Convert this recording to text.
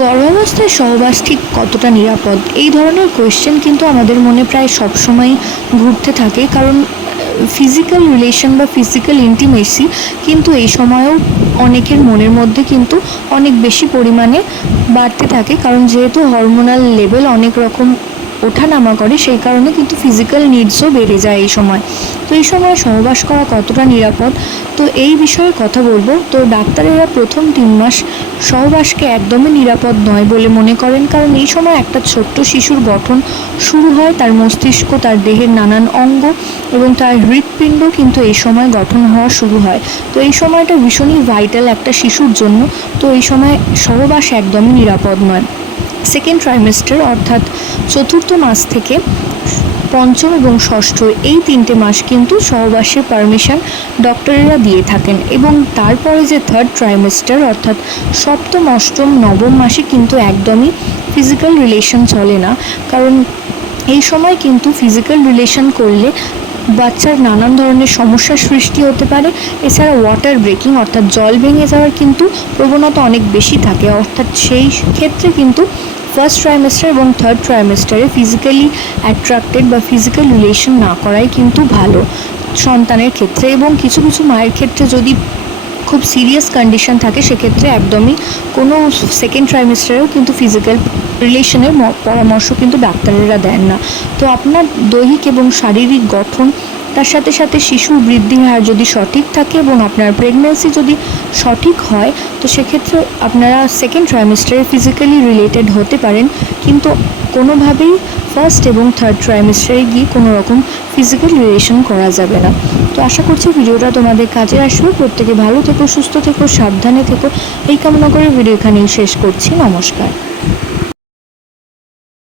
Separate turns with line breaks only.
গর্ভাবস্থায় সহবাস ঠিক কতটা নিরাপদ? এই ধরনের কোয়েশ্চেন কিন্তু আমাদের মনে প্রায় সবসময় ঘুরতে থাকে। কারণ ফিজিক্যাল রিলেশন বা ফিজিক্যাল ইন্টিমেসি কিন্তু এই সময়েও অনেকের মনের মধ্যে কিন্তু অনেক বেশি পরিমাণে বাড়তে থাকে। কারণ যেহেতু হরমোনাল লেভেল অনেক রকম ওঠানামা করে, সেই কারণে কিন্তু ফিজিক্যাল নিডসও বেড়ে যায় এই সময়। তো এই সময় সহবাস করা কতটা নিরাপদ? তো এই বিষয়ে কথা বলব। তো ডাক্তারেরা প্রথম তিন মাস সহবাসকে একদমই নিরাপদ নয় বলে মনে করেন, কারণ এই সময় একটা ছোট্ট শিশুর গঠন শুরু হয়, তার মস্তিষ্ক, তার দেহের নানান অঙ্গ এবং তার হৃৎপিণ্ড কিন্তু এই সময় গঠন হওয়া শুরু হয়। তো এই সময়টা ভীষণই ভাইটাল একটা শিশুর জন্য। তো এই সময় সহবাস একদমই নিরাপদ নয়। সেকেন্ড ট্রাইমেস্টার অর্থাৎ চতুর্থ মাস থেকে পঞ্চম এবং ষষ্ঠ এই তিনটে মাস কিন্তু সহবাসের পারমিশন ডক্টরেরা দিয়ে থাকেন এবং তারপরে যে থার্ড ট্রাইমেস্টার অর্থাৎ সপ্তম, অষ্টম, নবম মাসে কিন্তু একদমই ফিজিক্যাল রিলেশন চলে না। কারণ এই সময় কিন্তু ফিজিক্যাল রিলেশন করলে বাচ্চার নানান ধরনের সমস্যার সৃষ্টি হতে পারে। এছাড়া ওয়াটার ব্রেকিং অর্থাৎ জল ভেঙে যাওয়ার কিন্তু প্রবণতা অনেক বেশি থাকে। অর্থাৎ সেই ক্ষেত্রে কিন্তু ফার্স্ট ট্রাইমেস্টার এবং থার্ড ট্রাইমেস্টারে ফিজিক্যালি অ্যাট্রাক্টেড বা ফিজিক্যাল রিলেশন না করাই কিন্তু ভালো। সন্তানের ক্ষেত্রে এবং কিছু কিছু মায়ের ক্ষেত্রে যদি খুব সিরিয়াস কন্ডিশন থাকে, সেক্ষেত্রে একদমই কোনো সেকেন্ড ট্রাইমেস্টারেও কিন্তু ফিজিক্যাল রিলেশনের পরামর্শ কিন্তু ডাক্তারেরা দেন না। তো আপনার দৈহিক এবং শারীরিক গঠন, তার সাথে সাথে শিশুর বৃদ্ধির হার যদি সঠিক থাকে এবং আপনার প্রেগন্যান্সি যদি সঠিক হয়, তো সেক্ষেত্রে আপনারা সেকেন্ড ট্রাইমেস্টারে ফিজিক্যালি রিলেটেড হতে পারেন। কিন্তু কোনোভাবেই ফার্স্ট এবং থার্ড ট্রাইমেস্টারে গিয়ে কোনো রকম ফিজিক্যাল রিলেশন করা যাবে না। তো আশা করছি ভিডিওটা তোমাদের কাজে আসবে। প্রত্যেকে ভালো থেকো, সুস্থ থেকো, সাবধানে থেকো। এই কামনা করে ভিডিও এখানেই শেষ করছি। নমস্কার।